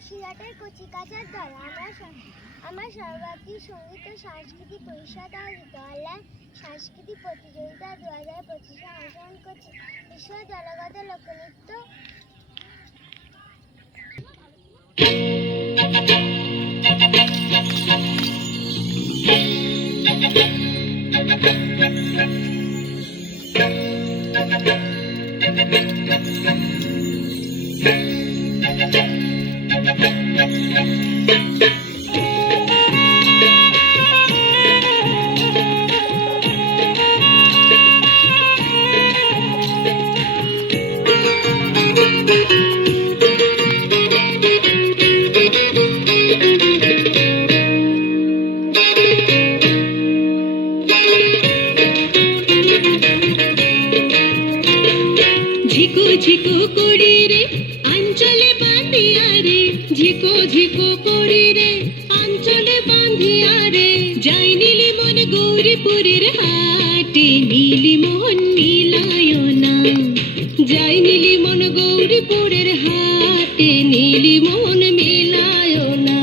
বসিরহাটের কচিকাঁচার দল। আমার সর্বাধিক সঙ্গীত ও সাংস্কৃতিক পরিষদ আয়োজিত অনলাইন সাংস্কৃতিক প্রতিযোগিতা 2025 অংশগ্রহণ করছি। বিশ্ব দলগত লোকনৃত্য ঝিকো ঝিকো করি রে আঞ্চলে বাঁধিয়া রে, ঝিকো ঝিকো করি রে আঞ্চলে বাঁধিয়া রে, যাই নীলি মন গৌরীপুরের হাটে, নীলি মোহন মিলায় না, যাই নীলি মন গৌরীপুরের হাটে, নীলি মোহন মিলায় না,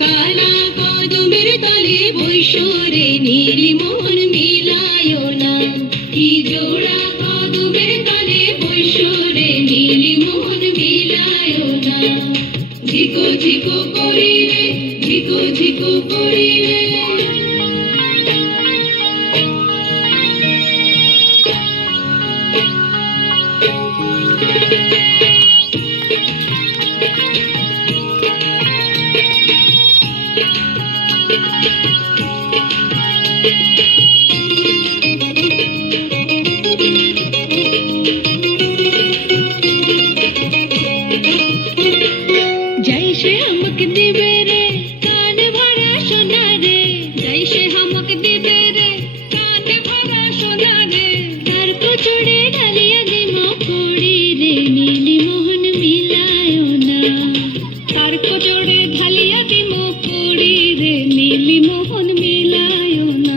কালা কদমের তলে বৈশরে নীলি মোহন মিলায় না, কি জোড়া কদমের তলে বৈশরে নীলি মোহন মিলায় না, ঝিকো ঝিকো করি রে, ঝিকো ঝিকো করি রে। जैसे हमक दिबे रे कान भरा सोना रे, जैसे हमक दिबे रे कान भरा सोना रे, तार को चूड़े ढालिया दे मोकोड़ी रे, नीली मोहन मिलायो ना, तार को चूड़े ढालिया दे मोकोड़ी रे, नीली मोहन मिलायो ना,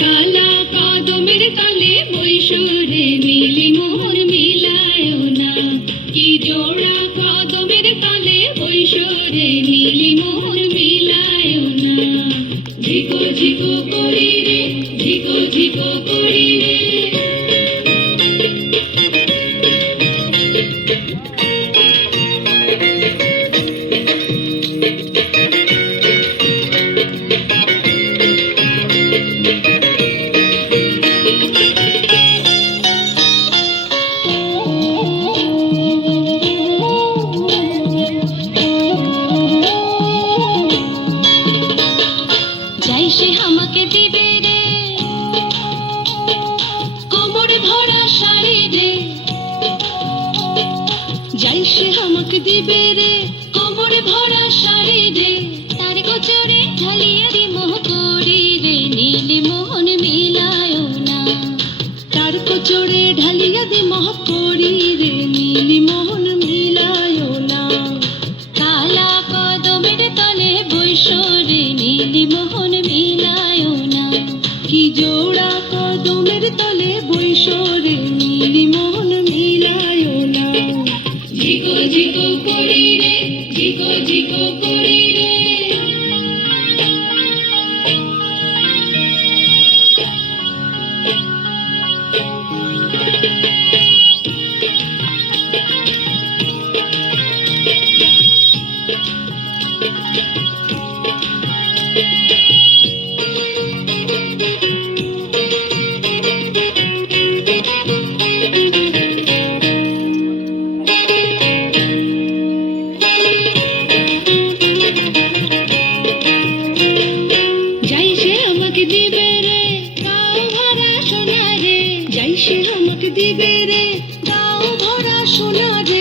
काला कदमेर तले बैशरे नीली मोहन मिलायो ना, की जोड़ा कदमेर तले বৈশরে নীলি মোহন মিলায় না, ঝিকো ঝিকো করি রে, ঝিকো ঝিকো করি রে। जैसे हमके दिबे रे कोमर भरा शाड़ी रे, जैसे हमके दिबे रे कोमर भरा शाड़ी रे, तार को चोरे ढालिया दी मोह कोड़ी रे, नीली मोहन मिलायो ना, तार को चोरे ढालिया दी मोह कोड़ी रे, नीली मोहन मिलायो ना, काला कदमेर तले বৈশরে নীলি মোহন মিলায় না, কি জোড়া কদমের তলে বৈশরে নীলি মোহন মিলায় না, ঝিকো ঝিকো করি রে, ঝিকো ঝিকো করি রে। जैसे हमक दिबे रे गाँव भरा सोना रे, जैसे हमक दिबे रे गाँव भरा सोना रे,